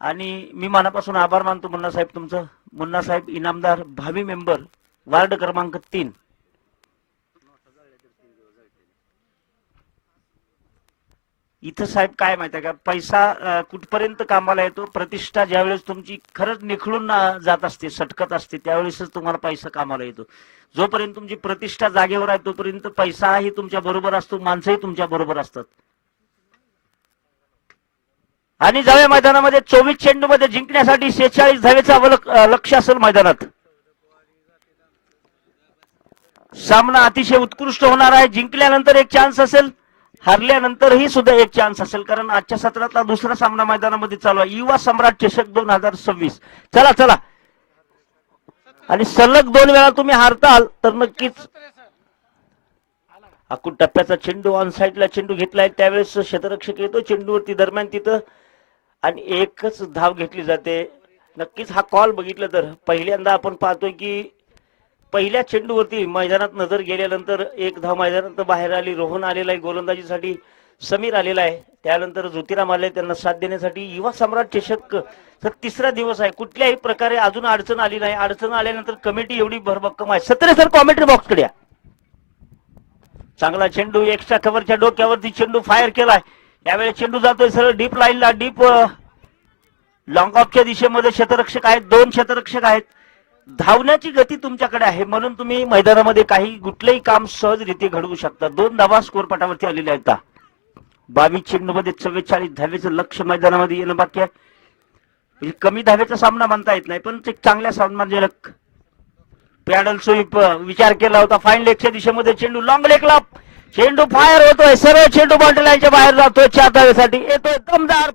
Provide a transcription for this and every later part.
आणि मी मनापासून आभार मानतो मुन्ना साहेब तुमचं. मुन्ना साहेब इनामदार, भावी मेंबर, वार्ड क्रमांक 3. इथं साहेब काय माहिती आहे का, पैसा कुठपर्यंत कामाला येतो, प्रतिष्ठा ज्यावेळेस तुमची खरंच निखळून जात असते, सटकत असते, त्यावेळेसच तुम्हाला पैसा कामाला येतो. जोपर्यंत तुमची प्रतिष्ठा जागेवर आहे तोपर्यंत पैसाही तुमच्या बरोबर असतो, माणसंही तुमच्या बरोबर असतात. आणि जावे मैदानामध्ये 24 चेंडू मध्ये जिंकण्यासाठी 46 धावेचा लक्ष असेल मैदानात. सामना अतिशय उत्कृष्ट होणार आहे. जिंकल्यानंतर एक चान्स असेल, हरल्यानंतरही सुद्धा एक चान्स असेल, कारण आजच्या सत्रातला दुसरा सामना मैदानामध्ये चालू आहे, युवा सम्राट चषक 2026. चला चला, आणि सलग 2 वेळा तुम्ही हारताल तर नक्कीच. अकूट टप्प्याचा चेंडू ऑन साईडला चेंडू घेतलाय, त्यावेळेस क्षेत्ररक्षक येतो चेंडूवरती दरम्यान तिथं, आणि एकच धाव घेतली जाते. नक्कीच हा कॉल बघितलं तर पहिल्यांदा आपण पाहतोय की पहिल्या चेंडूवरती मैदानात नजर गेल्यानंतर एक धाव मैदानात बाहेर आली. रोहन आलेला आहे गोलंदाजीसाठी, समीर आलेला आहे, त्यानंतर ज्योतिराम आले त्यांना साथ देण्यासाठी. युवा सम्राट चषक तिसरा दिवस आहे, कुठल्याही प्रकारे अजून अडचण आली नाही. अडचण आल्यानंतर कमिटी एवढी भरभक्कम आहे. सत्रे सर कॉमेंट्री बॉक्सकडे या. चांगला चेंडू एक्स्ट्रा कव्हरच्या डोक्यावरती चेंडू फायर केलाय. यावेळी चेंडू जातोय सरळ डीप लाईनला, डीप लॉंग ऑफच्या दिशेमध्ये क्षेत्ररक्षक आहेत, 2 क्षेत्ररक्षक आहेत. धावण्याची गती तुमच्याकडे आहे म्हणून तुम्ही मैदानामध्ये काही कुठलेही काम सहजरित्या घडवू शकता. 2 धावा स्कोर पटावरती आलेल्या आहेत. 22 चेंडू मध्ये 44 धावेचं लक्ष मैदानामध्ये येणं बाकी आहे. म्हणजे कमी धावेचा सामना म्हणता येत नाही, पण चांगल्या सामनाजनक पॅडल स्वीप विचार केला होता. फाईन लेगच्या दिशेमध्ये चेंडू लॉंग लेगला, चेंडू फायर होतोय, सरळ चेंडू बॉल लाईनच्या बाहेर जातोय. 4 धावेसाठी येतोय दमदार.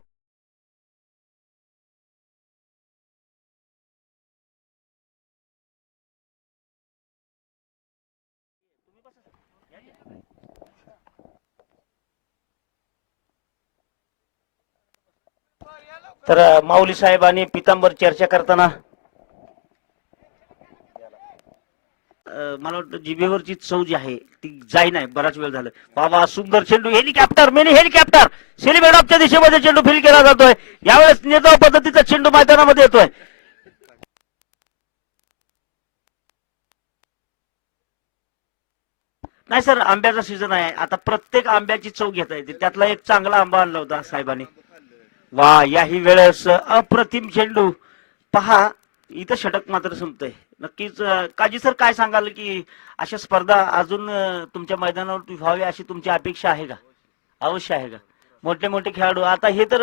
तर माऊली साहेब आणि पितांबर चर्चा करताना मला वाटतं जिभेवरची चव जी आहे ती जाई नाही, बराच वेळ झालं. बाबा सुंदर चेंडू, हेलिकॉप्टर, मिनी हेलिकॉप्टर, सेलिब्रेडॉपच्या दिशेमध्ये चेंडू फील केला जातोय. यावेळेस निर्धाव पद्धतीचा चेंडू मैदानामध्ये येतोय. नाही सर, आंब्याचा सीझन आहे आता, प्रत्येक आंब्याची चव घेता येते. त्यातला एक चांगला आंबा आणला होता साहेबांनी. वा, याही वेळेस अप्रतिम चेंडू. पहा इथं षटक मात्र संपतंय. नक्कीच काजी सर काय सांगाल की अशा स्पर्धा अजून तुमच्या मैदानावर व्हावी अशी तुमची अपेक्षा आहे का? अवश्य आहे का? मोठे मोठे खेळाडू आता हे तर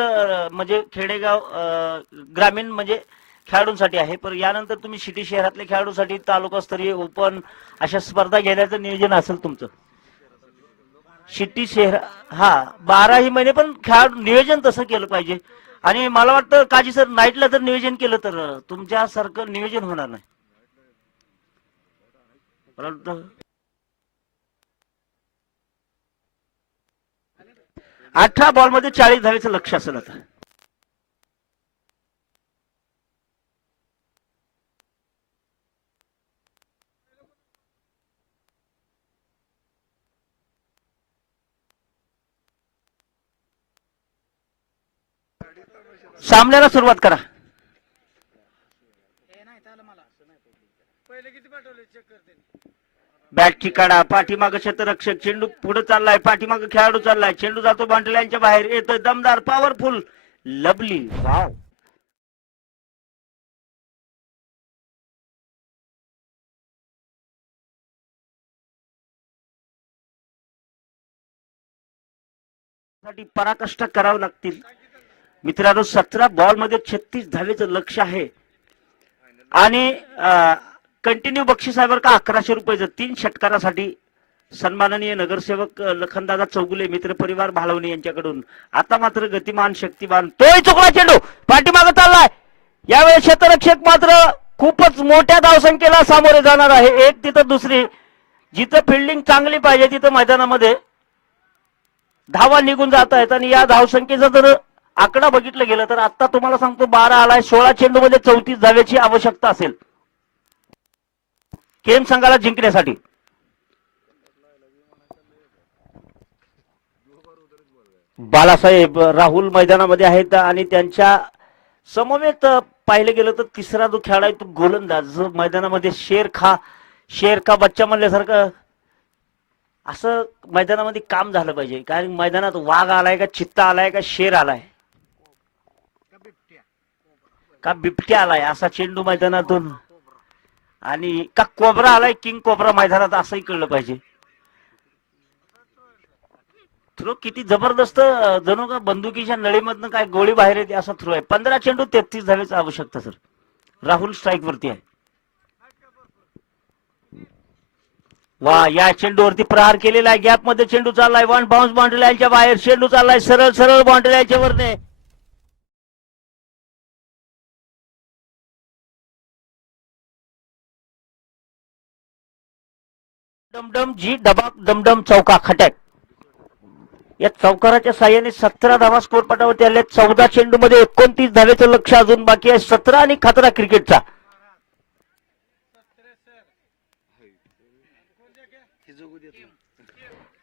म्हणजे खेडेगाव ग्रामीण म्हणजे खेळाडूंसाठी आहे, पण यानंतर तुम्ही सिटी शहरातल्या खेळाडूंसाठी तालुकास्तरीय ओपन अशा स्पर्धा घेण्याचं नियोजन असेल तुमचं? सिटी शहर, हा 12ही महिने, पण खेळाडू नियोजन तसं केलं पाहिजे. आणि मला वाटतं काजी सर नाईटला जर नियोजन केलं तर तुमच्यासारखं नियोजन होणार नाही. 18 बॉल मध्ये 40 धावेचं लक्ष असेल आता. सामन्याला सुरुवात करा. बॅटची काढा, पाठीमाग क्षेत्ररक्षक, चेंडू पुढे चाललाय, पाठीमाग खेळाडू चाललाय, चेंडू जातो बाउंड्री बाहेर, येतोय दमदार, पॉवरफुल, लवली. वाव, पराकष्ट करावं लागतील मित्रांनो. 17 बॉल मध्ये 36 धावेचं लक्ष आहे. आणि कंटिन्यू बक्षीस आहे बरं का, 1100 रुपयाचं 3 षटकारासाठी. सन्माननीय नगरसेवक लखनदादा चौगुले, मित्र परिवार भाळवणी यांच्याकडून. आता मात्र गतिमान, शक्तिमान, तोही चुकला चेंडू, पाठीमागे चाललाय. यावेळी क्षेत्ररक्षक मात्र खूपच मोठ्या धावसंख्येला सामोरे जाणार आहे. एक तिथं दुसरी, जिथं फिल्डिंग चांगली पाहिजे तिथं मैदानामध्ये धावा निघून जात आहेत. आणि या धावसंख्येचा जर आकडा बघितलं गेलं तर आता तुम्हाला सांगतो 12 आलाय. 16 चेंडू मध्ये 34 धावेची आवश्यकता असेल केम संघाला जिंकण्यासाठी. बालासाहेब राहुल मैदानामध्ये आहेत आणि त्यांच्या समवेत पाहिलं गेलं तर तिसरा जो खेळाडू आहे तो गोलंदाज, जो मैदानामध्ये शेर खा बच्चा म्हणल्यासारखं असं मैदानामध्ये काम झालं पाहिजे. कारण मैदानात वाघ आलाय का चित्ता आलाय का शेर आलाय का बिबट्या आलाय असा चेंडू मैदानातून, आणि का कोबरा आलाय किंग कोबरा मैदानात असंही कळलं पाहिजे. थ्रो किती जबरदस्त, जणू का बंदुकीच्या नळीमधनं काय गोळी बाहेर येते असा थ्रो आहे. 15 चेंडू 33 धावेचं आवश्यकता सर. राहुल स्ट्राईक वरती आहे. वा, या चेंडूवरती प्रहार केलेला आहे. गॅप मध्ये चेंडू चाललाय, वन बाउन्स बाउंड्री लाईनच्या बाहेर चेंडू चाललाय, सरळ सरळ बाउंड्री लाईनच्या वरने. डमडम जी डबाक डमडम चौका खटॅक. या चौकाराच्या साह्याने 17 धावा स्कोर पटावरती आले. 14 चेंडू मध्ये 29 धावेचं लक्ष अजून बाकी आहे. 17 आणि खतरा क्रिकेटचा.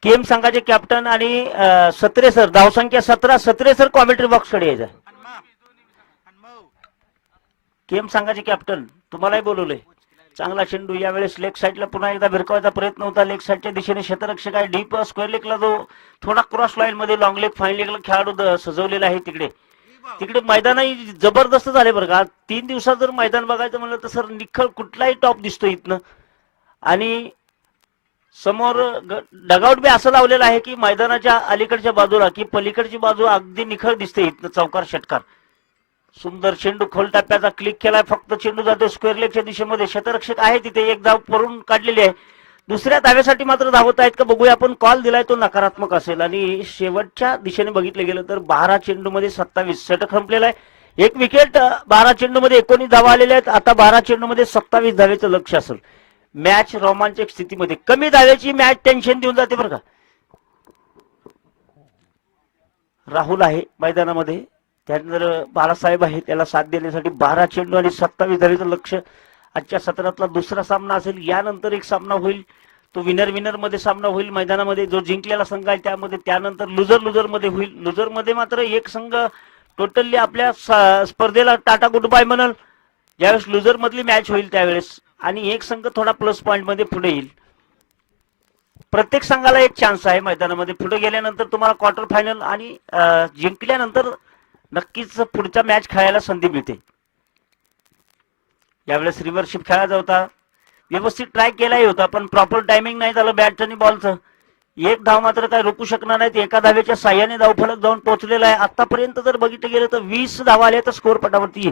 केम संघाचे कॅप्टन आणि सत्रे सर, धावसंख्या 17, सत्रे सर कॉमेंट्री बॉक्स कडे यायचं. केम संघाचे कॅप्टन तुम्हालाही बोलवलंय. चांगला चेंडू यावेळेस लेग साईडला पुन्हा एकदा भिरकावायचा प्रयत्न होता. लेग साईडच्या दिशेने क्षेत्ररक्षक आहे. डीप स्क्वेअर लेगला जो थोडा क्रॉस लाईन मध्ये लॉंग लेग फाईन लेगला खेळाडू सजवलेला आहे. तिकडे तिकडे मैदानही जबरदस्त झाले बरं का. 3 दिवसात जर मैदान बघायचं म्हणलं तर सर निखळ कुठलाही टॉप दिसतो इथनं. आणि समोर डगआउट बी असं लावलेलं आहे की मैदानाच्या अलीकडच्या बाजूला की पलीकडची बाजू अगदी निखळ दिसते इथनं. चौकार षटकार, सुंदर चेंडू खोल टप्प्याचा क्लिक केलाय. फक्त चेंडू जातो स्क्वेअर लेगच्या दिशेमध्ये. क्षेत्ररक्षक आहे तिथे, एक धाव पळून काढलेली आहे. दुसऱ्या धावेसाठी मात्र धावत आहेत का बघूया आपण. कॉल दिलाय तो नकारात्मक असेल. आणि शेवटच्या दिशेने बघितलं गेलं तर 12 चेंडू मध्ये 27 षटक संपलेला आहे. एक विकेट, 12 चेंडू मध्ये 19 धावा आलेल्या आहेत. आता 12 चेंडू मध्ये 27 धावेचं लक्ष असेल. मॅच रोमांचक स्थितीमध्ये, कमी धावेची मॅच टेन्शन देऊन जाते बरं का. राहुल आहे मैदानामध्ये, त्यानंतर बाळासाहेब आहे त्याला साथ देण्यासाठी. 12 चेंडू आणि 27 धावेचं लक्ष. आजच्या सत्रातला दुसरा सामना असेल. यानंतर एक सामना होईल, तो विनर मध्ये सामना होईल मैदानामध्ये. जो जिंकलेला संघ आहे त्यामध्ये, त्यानंतर लुजर मध्ये होईल. लुजर मध्ये मात्र एक संघ टोटली आपल्या स्पर्धेला टाटा गुड बाय म्हणल ज्यावेळेस लुजर मधली मॅच होईल त्यावेळेस, आणि एक संघ थोडा प्लस पॉइंट मध्ये पुढे येईल. प्रत्येक संघाला एक चान्स आहे मैदानामध्ये. पुढे गेल्यानंतर तुम्हाला क्वार्टर फायनल आणि जिंकल्यानंतर नक्कीच पुढच्या मॅच खेळायला संधी मिळते. यावेळेस रिव्हर्सशिप खेळायचा होता, व्यवस्थित ट्राय केलाही होता, पण प्रॉपर टायमिंग नाही झालं बॅटचं आणि बॉलचं. एक धाव मात्र काय रोखू शकणार नाहीत. एका धावेच्या साह्याने धावफलक जाऊन पोहोचलेला आहे. आतापर्यंत जर बघितलं गेलं तर 20 धावा आल्या तर स्कोर पटावरती.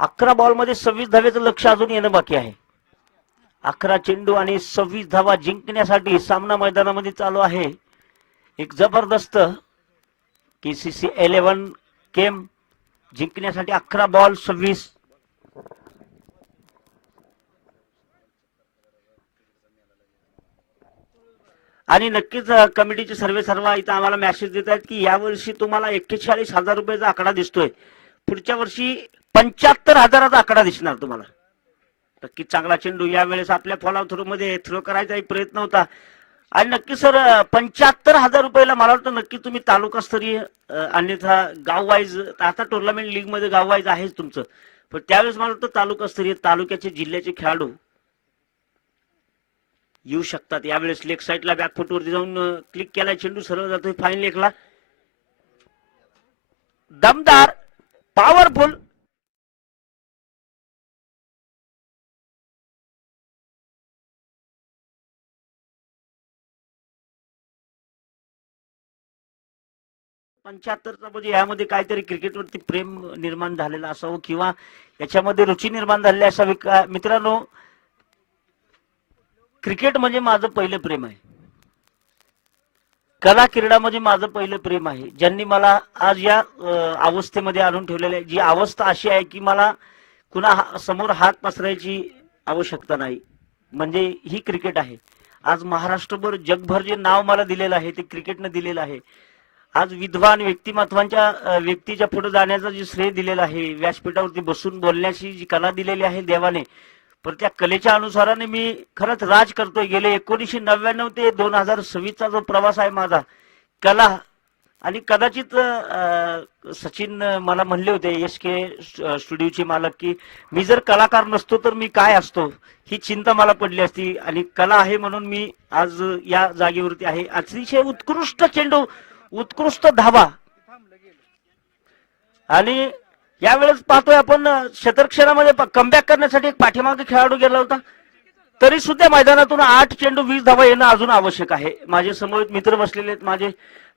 11 बॉलमध्ये 26 धावेचं लक्ष अजून येणं बाकी आहे. 11 चेंडू आणि 26 धावा जिंकण्यासाठी सामना मैदानामध्ये चालू आहे. एक जबरदस्त KCC 11 गेम जिंकण्यासाठी 11 बॉल 26. आणि नक्कीच कमिटीचे सर्व इथं आम्हाला मेसेज देत आहेत की यावर्षी तुम्हाला 41,000 रुपयाचा आकडा दिसतोय. पुढच्या वर्षी 75,000चा आकडा दिसणार तुम्हाला. नक्की चांगला चेंडू यावेळेस आपल्या फॉलो थ्रो मध्ये थ्रो करायचा एक प्रयत्न होता. आणि नक्की सर 75,000 रुपयाला मला वाटतं नक्की तुम्ही तालुकास्तरीय, अन्यथा गाव वाईज, आता टुर्नामेंट लीग मध्ये गाव वाईज आहेच तुमचं, पण त्यावेळेस मला वाटतं तालुकास्तरीय, तालुक्याचे जिल्ह्याचे खेळाडू येऊ शकतात. यावेळेस लेग साईडला बॅकफुट वरती जाऊन क्लिक केलाय चेंडू, सरळ जातोय फाईन लेगला. दमदार, पॉवरफुल चा म्हणजे यामध्ये काहीतरी क्रिकेटवरती प्रेम निर्माण झालेलं असावं किंवा याच्यामध्ये रुची निर्माण झालेली असावी. मित्रांनो, क्रिकेट म्हणजे माझं पहिलं प्रेम आहे. कला क्रीडा म्हणजे माझं पहिलं प्रेम आहे. ज्यांनी मला आज या अवस्थेमध्ये आणून ठेवलेलं आहे. जी अवस्था अशी आहे की मला कुणा समोर हात पसरायची आवश्यकता नाही, म्हणजे ही क्रिकेट आहे. आज महाराष्ट्रभर जगभर जे नाव मला दिलेलं आहे ते क्रिकेटनं दिलेलं आहे. आज विद्वान व्यक्तिमत्वांच्या व्यक्तीच्या पुढे जाण्याचं जे श्रेय दिलेलं आहे, व्यासपीठावरती बसून बोलण्याची जी कला दिलेली आहे देवाने, पण त्या कलेच्या अनुसाराने मी खरंच राज करतोय. गेले 1999 ते 2026 चा जो प्रवास आहे माझा, कला आणि कदाचित सचिन मला म्हणले होते एस के स्टुडिओचे मालक की मी जर कलाकार नसतो तर मी काय असतो, ही चिंता मला पडली असती. आणि कला आहे म्हणून मी आज या जागेवरती आहे. अतिशय उत्कृष्ट चेंडू, उत्कृष्ट धावा. आणि यावेळेस पाहतोय आपण शतरक्षणामध्ये कमबॅक करण्यासाठी एक पाठीमागे खेळाडू गेला होता, तरी सुद्धा मैदानातून 8 चेंडू 20 धावा येणं अजून आवश्यक आहे. माझे समोर मित्र बसलेले आहेत, माझे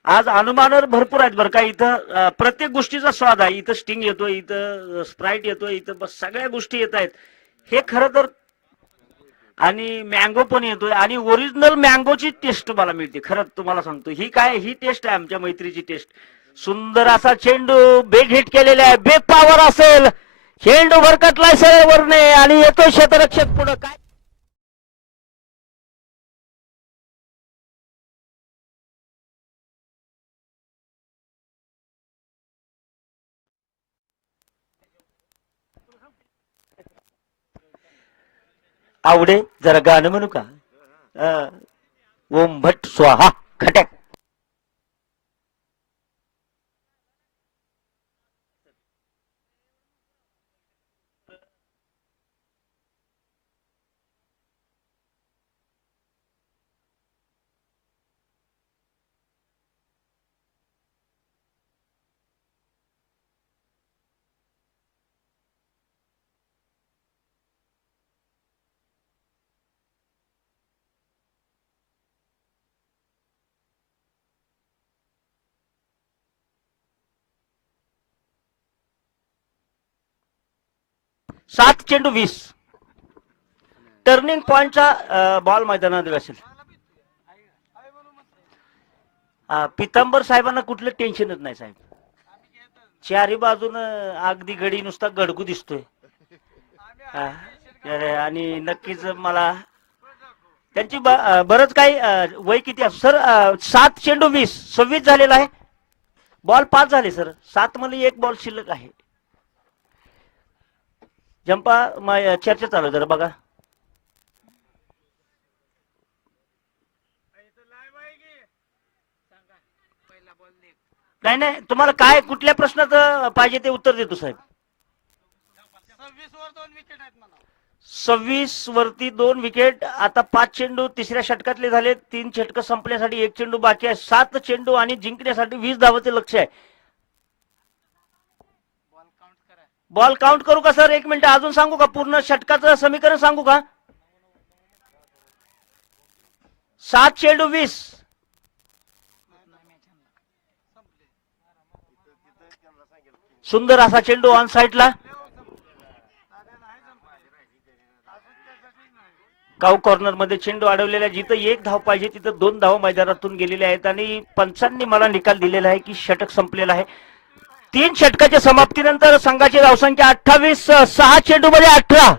आज अनुमानवर भरपूर आहेत बरं का. इथं प्रत्येक गोष्टीचा स्वाद आहे. इथं स्टिंग येतोय, इथं स्प्राईट येतोय, इथं बस सगळ्या गोष्टी येत आहेत. हे खरं तर आणि मँगो पण येतोय आणि ओरिजिनल मँगोची टेस्ट मला मिळते. खरंच तुम्हाला सांगतो, ही काय ही टेस्ट आहे आमच्या मैत्रीची टेस्ट. सुंदर असा चेंडू बेग हिट केलेला आहे, बेग पॉवर असेल, चेंडू भरकटलाय सरळवरने आणि येतोय क्षेत्ररक्षक पुढे. काय आवडे जरा गाणं म्हणू का? अं, ओम भट स्वाहा खटक. 7 चेंडू 20. टर्निंग पॉइंटचा बॉल मैदानात असेल. पितांबर साहेबांना कुठलं टेन्शनच नाही साहेब. चारी बाजून अगदी गडी नुसता गडगू दिसतोय. आणि नक्कीच मला त्यांची बरंच काही वय किती असं सर? 7 चेंडू 20, 26 झालेला आहे. बॉल 5 झाले सर, 7 मध्ये 1 बॉल शिल्लक आहे. जंपा चर्चा चालू जरा बघा. नाही नाही, तुम्हाला काय कुठल्या प्रश्नाचं पाहिजे ते उत्तर देतो साहेब. 26 वरती 2 विकेट. आता 5 चेंडू तिसऱ्या षटकातले झाले. 3 षटक संपण्यासाठी 1 चेंडू बाकी आहे. 7 चेंडू आणि जिंकण्यासाठी 20 धावाचे लक्ष आहे. बॉल काउंट करू का सर? 1 मिनिट अजून सांगू का? पूर्ण षटकाचं समीकरण सांगू का? 7 चेंडू 20. सुंदर असा चेंडू ऑन साईडला. काऊ कॉर्नर मध्ये चेंडू अडवलेला. जिथं 1 धाव पाहिजे तिथं 2 धाव मैदानातून गेलेले आहेत. आणि पंचांनी मला निकाल दिलेला आहे की षटक संपलेला आहे. 3 षटकाच्या समाप्तीनंतर संघाची धावसंख्या 28. 6 चेंडू मध्ये 18.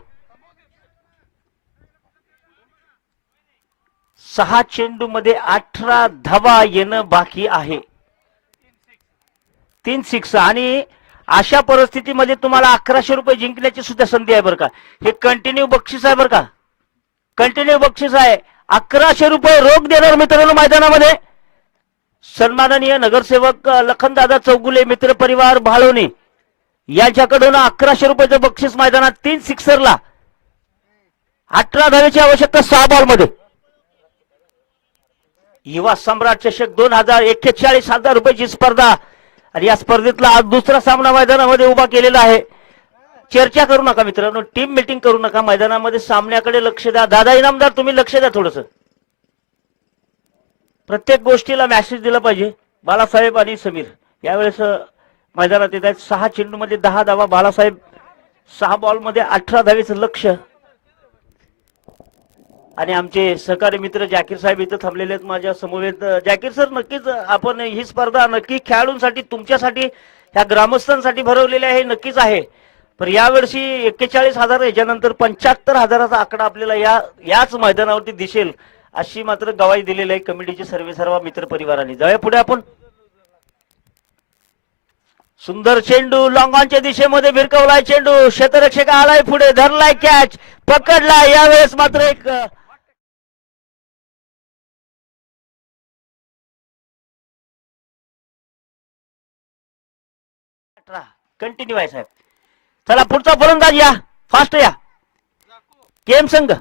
6 चेंडू मध्ये 18 धावा येणं बाकी आहे. 3 6. आणि अशा परिस्थितीमध्ये तुम्हाला 1100 रुपये जिंकण्याची सुद्धा संधी आहे बरं का. हे कंटिन्यू बक्षीस आहे बरं का, कंटिन्यू बक्षीस आहे. 1100 रुपये रोख देणार मित्रांनो मैदानामध्ये. सन्माननीय नगरसेवक लखनदादा चौगुले मित्र परिवार भाळवणी यांच्याकडून 1100 रुपयाचं बक्षीस मैदानात. 3 सिक्सरला 18 धावेची आवश्यकता 6 बॉल मध्ये. युवा सम्राट चषक 41,40,000 रुपयाची स्पर्धा. आणि या स्पर्धेतला आज दुसरा सामना मैदानामध्ये उभा केलेला आहे. चर्चा करू नका मित्रांनो, टीम मीटिंग करू नका, मैदानामध्ये सामन्याकडे लक्ष द्या. दादा इनामदार तुम्ही लक्ष द्या थोडस. प्रत्येक गोष्टीला मॅसेज दिला पाहिजे. बालासाहेब आणि समीर यावेळेस मैदानात येत आहेत. 6 चेंडू मध्ये 10 धावा. बालासाहेब 6 बॉल मध्ये 18 धावेचं लक्ष. आणि आमचे सहकारी मित्र जाकीर साहेब इथं थांबलेले आहेत माझ्या समोर. जाकीर सर, नक्कीच आपण ही स्पर्धा नक्की खेळाडूंसाठी तुमच्यासाठी ह्या ग्रामस्थांसाठी भरवलेली आहे, नक्कीच आहे. पण यावर्षी 41,000 याच्यानंतर 75,000चा आकडा आपल्याला याच मैदानावरती दिसेल अशी मात्र गवाही दिलेली आहे कमिटीचे सर्व मित्र परिवारांनी. जाऊया पुढे आपण. सुंदर चेंडू लॉंग ऑनच्या दिशेमध्ये भिरकवलाय चेंडू. क्षेत्ररक्षक आलाय पुढे, धरलाय कॅच, पकडलाय. यावेळेस मात्र एक 18 कंटिन्यू आहे साहेब. चला पुढचा फलंदाज या, फास्ट या. केम संघ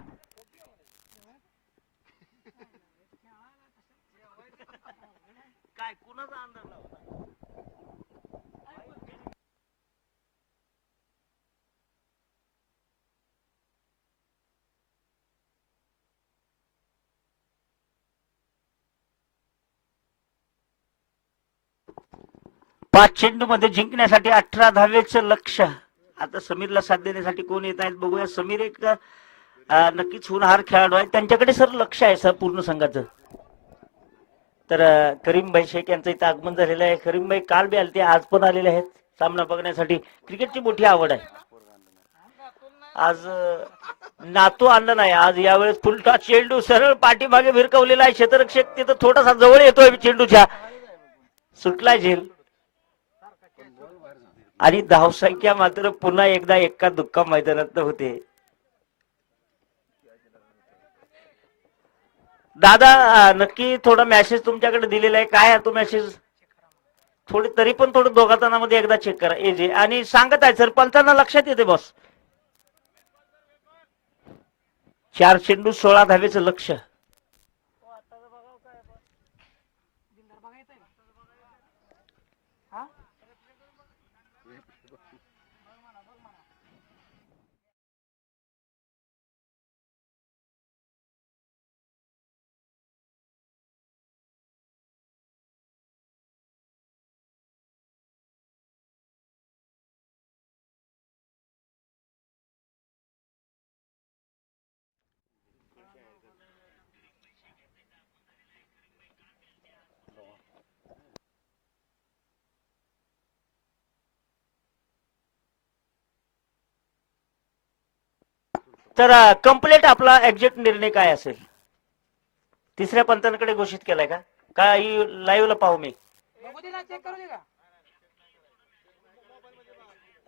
काय कुणाचा अंदाज लावता? 5 चेंडू मध्ये जिंकण्यासाठी 18 धावेचं लक्ष. आता समीरला साथ देण्यासाठी कोण येत आहेत बघूया. समीर एक नक्कीच होणहार खेळाडू आहे, त्यांच्याकडे सर लक्ष आहे सर पूर्ण संघाचं. तर करीमभाई शेख यांचं इथं आगमन झालेलं आहे. करीमभाई काल बी आले, आज पण आलेले आहेत सामना बघण्यासाठी. क्रिकेटची मोठी आवड आहे. आज नातू आणलं नाही, आज यावेळेस फुलटा चेंडू सरळ पाठीमागे भिरकवलेला आहे. क्षेत्ररक्षक तिथं थोडासा जवळ येतोय चेंडूच्या, सुटलाय झेल. आणि धावसंख्या मात्र पुन्हा एकदा एका दुक्का मैदानात होते. दादा नक्की थोडा मेसेज तुमच्याकडे दिलेला आहे, काय आहे तो मेसेज? थोडी तरी पण थोडं दोघांमध्ये एकदा चेक करा एजे. आणि सांगत आहे सरपंचांना लक्षात येते बॉस. 4 चेंडू 16 धावेचं लक्ष. तर कंप्लीट आपला एक्झॅक्ट निर्णय काय असेल? तिसऱ्या पंतांकडे घोषित केलाय का? काही लाईव्हला पाहू मी.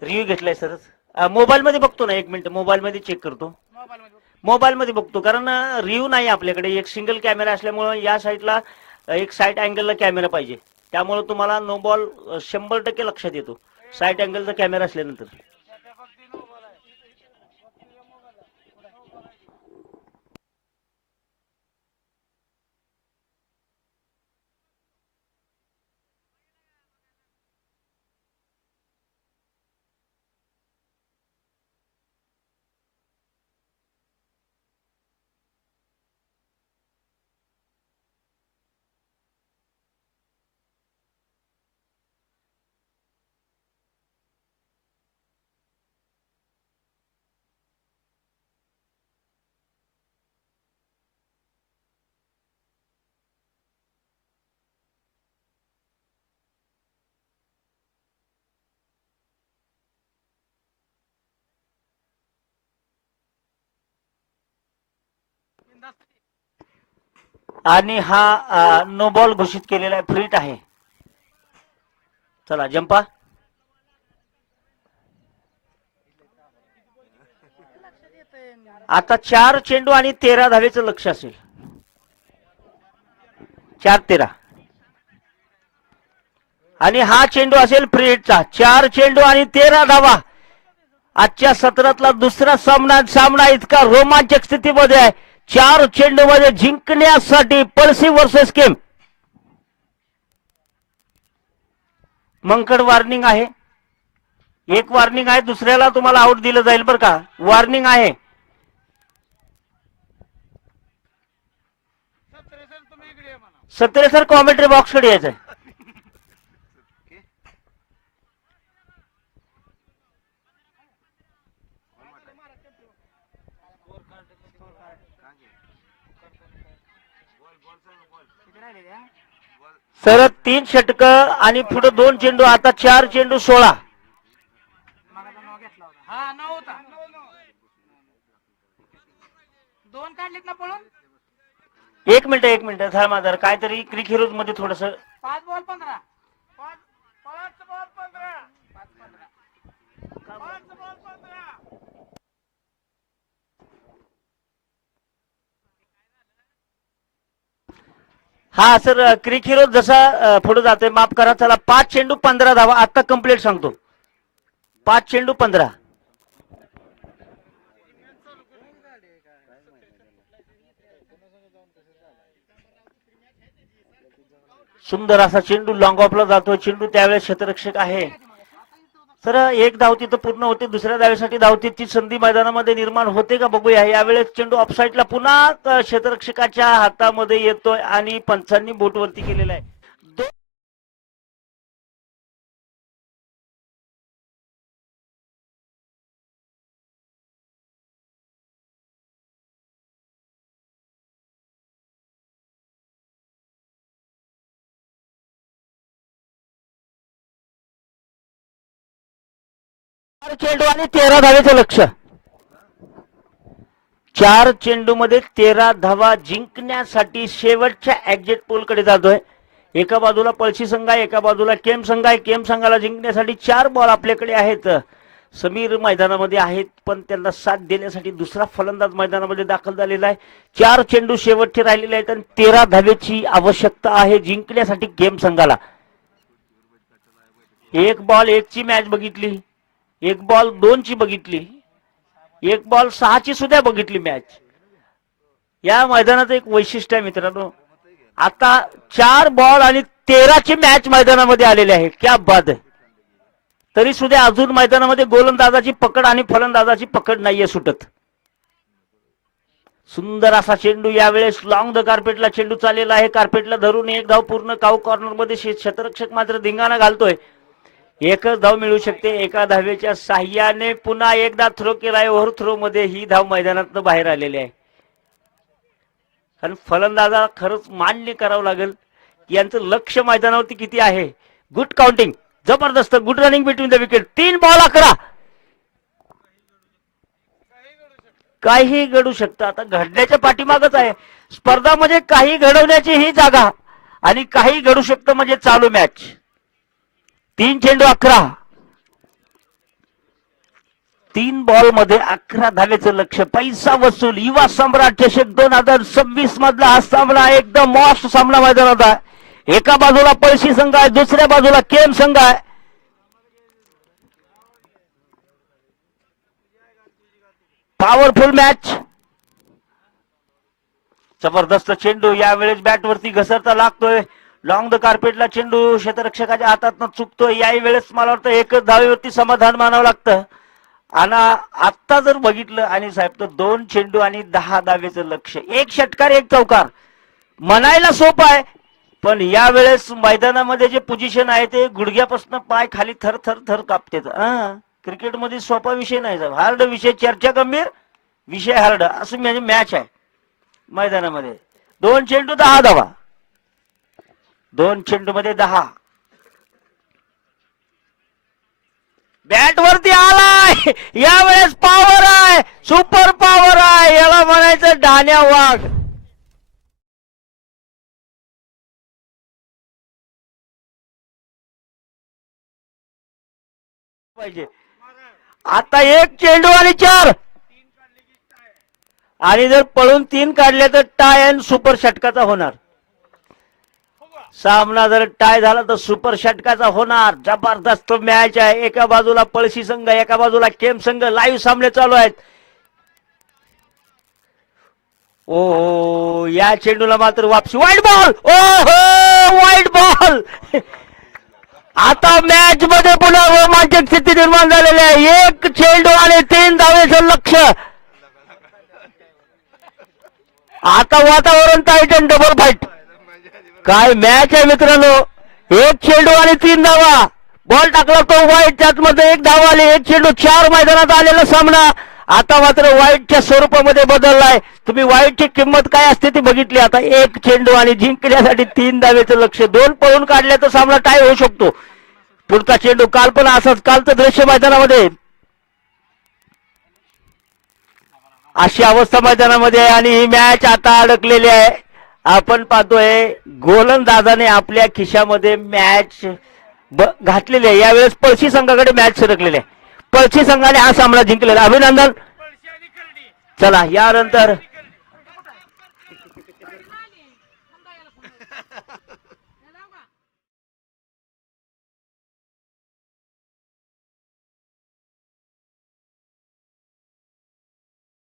रिव्ह्यू घेतलाय सरच. मोबाईल मध्ये बघतो ना, 1 मिनिट मोबाईल मध्ये चेक करतो. मोबाईल मध्ये बघतो, कारण रिव्ह्यू नाही आपल्याकडे. एक सिंगल कॅमेरा असल्यामुळे या साईडला एक साईड अँगलला कॅमेरा पाहिजे, त्यामुळे तुम्हाला नो बॉल 100% लक्षात येतो साईड अँगलचा कॅमेरा असल्यानंतर. आणि हा नो बॉल घोषित केलेला आहे, फ्रीट आहे. चला जंपा. आता 4 चेंडू आणि 13 धावेचं लक्ष असेल. 4-13. आणि हा चेंडू असेल फ्रीटचा. 4 चेंडू आणि 13 धावा. आजच्या सत्रातला दुसरा सामना इतका रोमांचक स्थितीमध्ये आहे. 4 चेंडू मध्ये जिंकण्यासाठी पळशी वर्सेस केम. मंकड वॉर्निंग आहे, एक वॉर्निंग आहे, दुसऱ्याला तुम्हाला आउट दिलं जाईल बरं का. वॉर्निंग आहे. सत्रे सर कॉमेंट्री बॉक्स कडे यायचंय. सर 3 षटक आणि पुढे 2 चेंडू. आता 4 चेंडू 16. एक मिनिट थांबा जरा, काहीतरी क्रिक हिरोज मध्ये थोडस. 5 बॉल 15. हा सर क्रिक हिरोज जसा पुढे जातोय, माफ करा. चला 5 चेंडू 15 धावा. आता कंप्लीट सांगतो. 5 चेंडू 15. सुंदर असा चेंडू लॉंग ऑफला जातो. चेंडू त्यावेळेस क्षेत्ररक्षक आहे. तर एक धाव तिथं पूर्ण होते. दुसऱ्या धावेसाठी धावतीची संधी मैदानामध्ये निर्माण होते का बघूया. यावेळेस चेंडू ऑफसाईडला पुन्हा क्षेत्ररक्षकाच्या हातामध्ये येतोय आणि पंचांनी बोटवरती केलेला आहे. चेंडू आणि 13 धावेचं लक्ष. 4 चेंडू मध्ये 13 धावा जिंकण्यासाठी शेवटच्या एक्झिट पोलकडे जातोय. एका बाजूला पळशी संघ आहे, एका बाजूला केम संघ आहे. केम संघाला जिंकण्यासाठी 4 बॉल आपल्याकडे आहेत. समीर मैदानामध्ये आहेत, पण त्यांना साथ देण्यासाठी दुसरा फलंदाज मैदानामध्ये दाखल झालेला आहे. 4 चेंडू शेवटचे राहिलेले आहेत आणि 13 धावेची आवश्यकता आहे जिंकण्यासाठी केम संघाला. 1 बॉल 1 ची मॅच बघितली, 1 बॉल 2 ची बघितली, 1 बॉल 6 ची सुद्धा बघितली मॅच. या मैदानाचं एक वैशिष्ट्य आहे मित्रांनो, आता 4 बॉल आणि 13 ची मॅच मैदानामध्ये आलेली आहे. क्या बात आहे. तरी सुद्धा अजून मैदानामध्ये गोलंदाजाची पकड आणि फलंदाजाची पकड नाहीये सुटत. सुंदर असा चेंडू यावेळेस लॉंग द कार्पेटला चेंडू चाललेला आहे. कार्पेटला धरून 1 धाव पूर्ण. काऊ कॉर्नर मध्ये क्षेत्ररक्षक मात्र धिंगाणा घालतोय. एकच धाव मिळू शकते. एका धावेच्या साह्याने पुन्हा एकदा थ्रो केलाय. ओव्हर थ्रो मध्ये ही धाव मैदानातून बाहेर आलेली आहे. कारण फलंदाजा खरंच मान्य करावं लागेल यांचं लक्ष मैदानावरती किती आहे. गुड काउंटिंग, जबरदस्त, good running between the wicket. 3 ball 11. काही घडू शकतं. आता घडण्याच्या पाठीमागच आहे स्पर्धा, म्हणजे काही घडवण्याची ही जागा आणि काही घडू शकतं म्हणजे चालू मॅच. 3 चेंडू 11. 3 बॉल मध्ये 11 धावेचं लक्ष. पैसा वसूल. युवा सम्राट चषक 2026 मधला हा सामना एकदम मॉस्ट सामना मैदानात आहे. एका बाजूला पळशी संघ आहे, दुसऱ्या बाजूला केम संघ आहे. Powerful match. जबरदस्त चेंडू यावेळेस बॅट वरती घसरता लागतोय. लॉंग द कार्पेटला चेंडू क्षेत्ररक्षकाच्या हातातून चुकतोय. याही वेळेस मला वाटतं एकच धावेवरती समाधान मानावं लागतं. आणि आता जर बघितलं आणि साहेब तर 2 चेंडू आणि 10 धावेचं लक्ष. 1 षटकार 1 चौकार म्हणायला सोपं आहे, पण यावेळेस मैदानामध्ये जे पोझिशन आहे ते गुडघ्यापासून पाय खाली थर थर थर कापते. क्रिकेटमध्ये सोपा विषय नाही साहेब, हार्ड विषय. चर्चा गंभीर, विषय हार्ड, असं म्हणजे मॅच आहे मैदानामध्ये. 2 चेंडू 10 धावा. 2 चेंडू मध्ये 10. बॅट वरती आलाय. यावेळेस पॉवर आहे, सुपर पॉवर आहे. याला म्हणायचं ढाण्या वाघ. पाहिजे. आता 1 चेंडू आणि 4, आणि जर पळून 3 काढले तर टाय अँड सुपर षटकाचा होणार. सामना जर टाय झाला तर सुपर षटकाचा होणार. जबरदस्त मॅच आहे. एका बाजूला पळशी संघ, एका बाजूला केम संघ. लाईव्ह सामने चालू आहेत. ओ या चेंडूला मात्र वापसी. वाईट बॉल. ओ हो वाईट बॉल. आता मॅच मध्ये पुन्हा रोमांचक स्थिती निर्माण झालेली आहे. 1 चेंडू आणि 3 धावेचं लक्ष. आता वातावरण टाईट अँड डबल फाईट. काय मॅच आहे मित्रांनो. 1 चेंडू आणि 3 धावा. बॉल टाकला तो वाईट, त्यात मध्ये 1 धाव आली. 1 चेंडू 4 मैदानात आलेला सामना आता मात्र वाईटच्या स्वरूपामध्ये बदललाय. तुम्ही वाईटची किंमत काय असते ती बघितली. आता 1 चेंडू आणि जिंकण्यासाठी 3 धावेचं लक्ष. 2 पळून काढले तर सामना टाय होऊ शकतो. पुढचा चेंडू. काल पण असंच, कालचं दृश्य मैदानामध्ये अशी अवस्था मैदानामध्ये आहे आणि ही मॅच आता अडकलेली आहे. आपण पाहतोय गोलंदाजाने आपल्या खिशामध्ये मॅच घातलेली आहे. यावेळेस पळशी संघाकडे मॅच सरकलेली आहे. पळशी संघाने हा सामना जिंकलेला. अभिनंदन. चला यानंतर